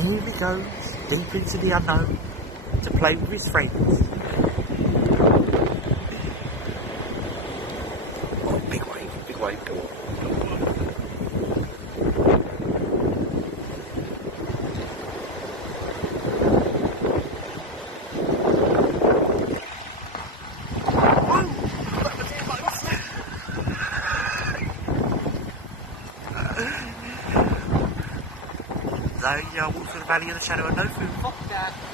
Here he goes, deep into the unknown, to play with his friends. Oh, big wave, go on. So, walk through the valley of the shadow of no food. Fuck that.